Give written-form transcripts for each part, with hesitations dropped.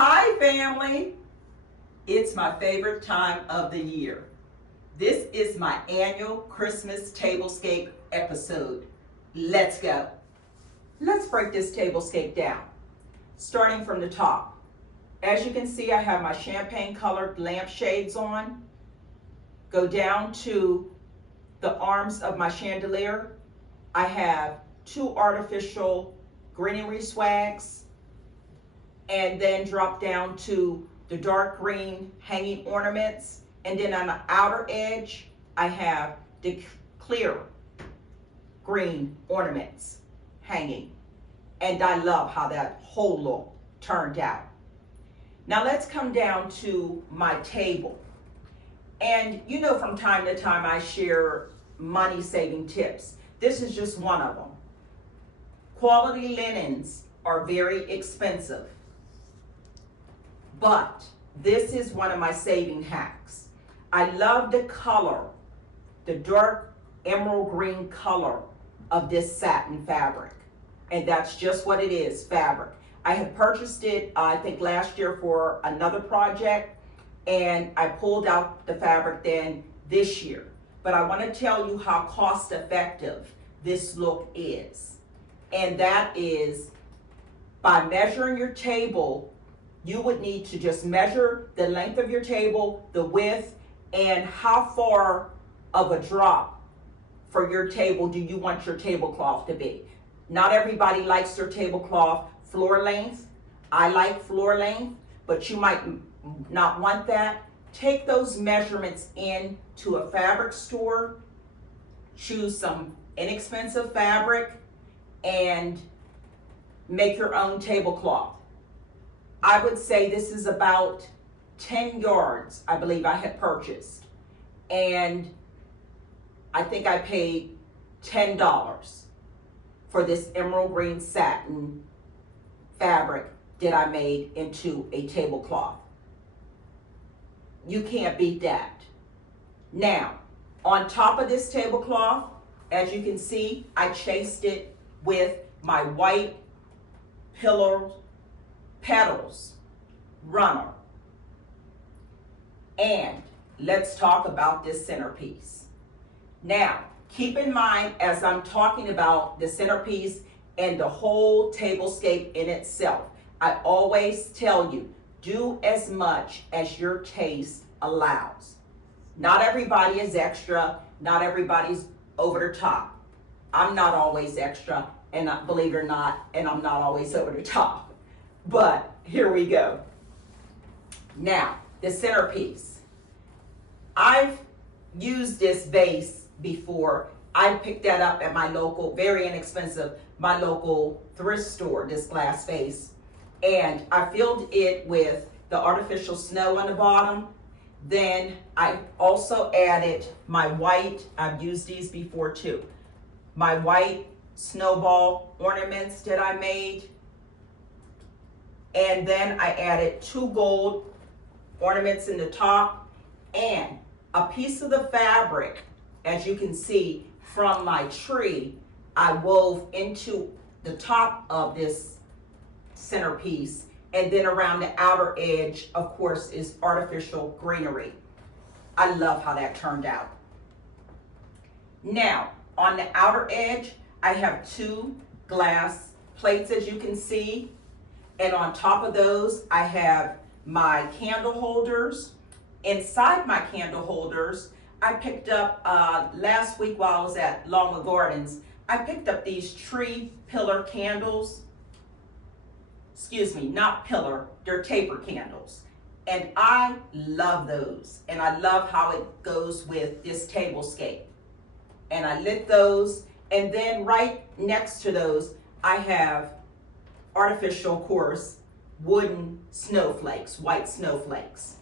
Hi family! It's my favorite time of the year. This is my annual Christmas Tablescape episode. Let's go. Let's break this tablescape down. Starting from the top. As you can see, I have my champagne colored lampshades on. Go down to the arms of my chandelier. I have two artificial greenery swags, and then drop down to the dark green hanging ornaments. And then on the outer edge, I have the clear green ornaments hanging. And I love how that whole look turned out. Now let's come down to my table. And you know, from time to time I share money saving tips. This is just one of them. Quality linens are very expensive, but this is one of my saving hacks. I love the color, the dark emerald green color of this satin fabric. And that's just what it is, fabric. I had purchased it, I think last year for another project, and I pulled out the fabric then this year. But I want to tell you how cost effective this look is. And that is by measuring your table. You would need to just measure the length of your table, the width, and how far of a drop for your table do you want your tablecloth to be. Not everybody likes their tablecloth floor length. I like floor length, but you might not want that. Take those measurements in to a fabric store, choose some inexpensive fabric, and make your own tablecloth. I would say this is about 10 yards, I believe I had purchased. And I think I paid $10 for this emerald green satin fabric that I made into a tablecloth. You can't beat that. Now, on top of this tablecloth, as you can see, I chased it with my white pillar petals runner. And let's talk about this centerpiece. Now, keep in mind as I'm talking about the centerpiece and the whole tablescape in itself, I always tell you, do as much as your taste allows. Not everybody is extra, not everybody's over the top. I'm not always extra, and believe it or not, and I'm not always over the top. But here we go. Now, the centerpiece. I've used this vase before. I picked that up at my local, very inexpensive, my local thrift store, this glass vase. And I filled it with the artificial snow on the bottom. Then I also added my white, I've used these before too, my white snowball ornaments that I made. And then I added two gold ornaments in the top and a piece of the fabric, as you can see from my tree, I wove into the top of this centerpiece, and then around the outer edge, of course, is artificial greenery. I love how that turned out. Now, on the outer edge, I have two glass plates, as you can see, and on top of those, I have my candle holders. Inside my candle holders, I picked up, last week while I was at Longwood Gardens, I picked up these tree pillar candles. Excuse me, not pillar, they're taper candles. And I love those. And I love how it goes with this tablescape. And I lit those. And then right next to those, I have artificial, of course, wooden snowflakes, white snowflakes.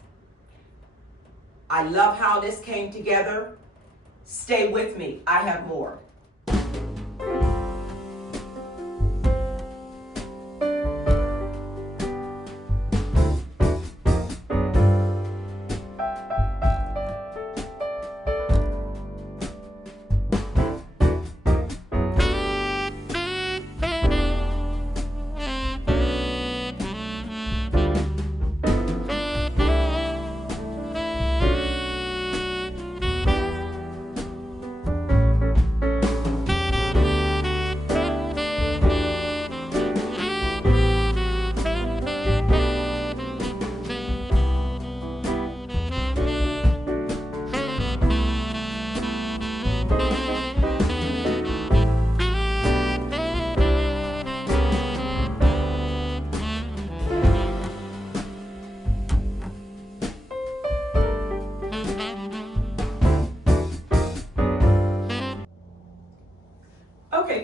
I love how this came together. Stay with me, I have more.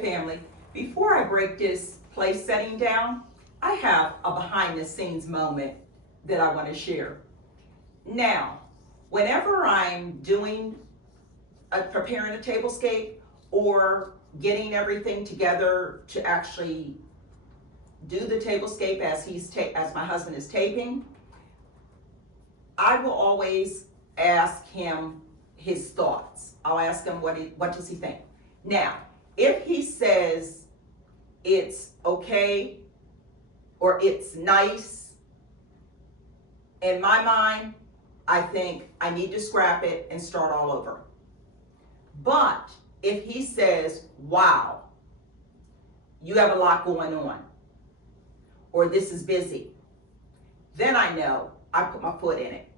Okay, family, before I break this place setting down, I have a behind the scenes moment that I want to share. Now, whenever I'm preparing a tablescape or getting everything together to actually do the tablescape as my husband is taping, I will always ask him his thoughts. I'll ask him what does he think. Now, if he says it's okay or it's nice, in my mind, I think I need to scrap it and start all over. But if he says, wow, you have a lot going on, or this is busy, then I know I put my foot in it.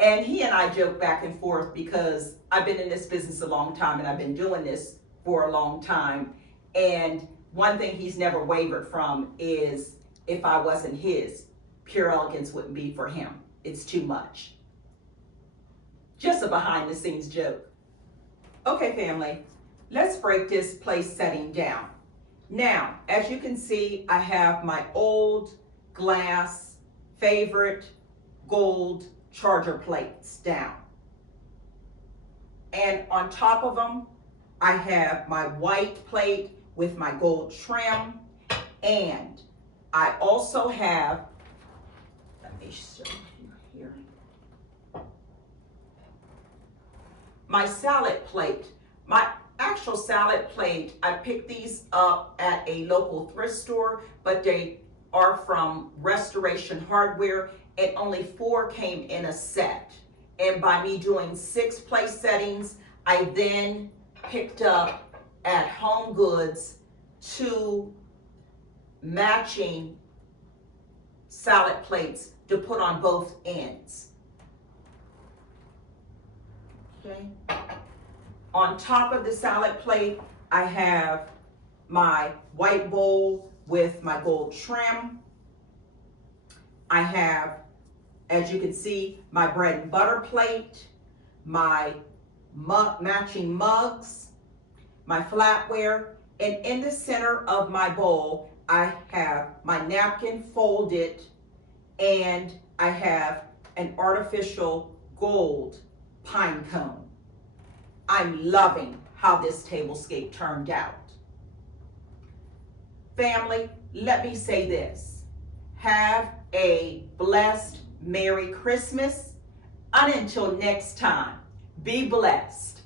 And he and I joke back and forth because I've been in this business a long time and I've been doing this for a long time. And one thing he's never wavered from is if I wasn't his, Pure Elegance wouldn't be for him. It's too much. Just a behind the scenes joke. Okay, family, let's break this place setting down. Now, as you can see, I have my old glass favorite gold charger plates down. And on top of them, I have my white plate with my gold trim. And I also have, let me show you here, my salad plate. My actual salad plate, I picked these up at a local thrift store, but they are from Restoration Hardware, and only 4 came in a set. And by me doing 6 place settings, I then picked up at Home Goods 2 matching salad plates to put on both ends. Okay. On top of the salad plate, I have my white bowl with my gold trim. I have, as you can see, my bread and butter plate, my matching mugs, my flatware, and in the center of my bowl, I have my napkin folded, and I have an artificial gold pine cone. I'm loving how this tablescape turned out. Family, let me say this. Have a blessed Merry Christmas. And until next time, be blessed.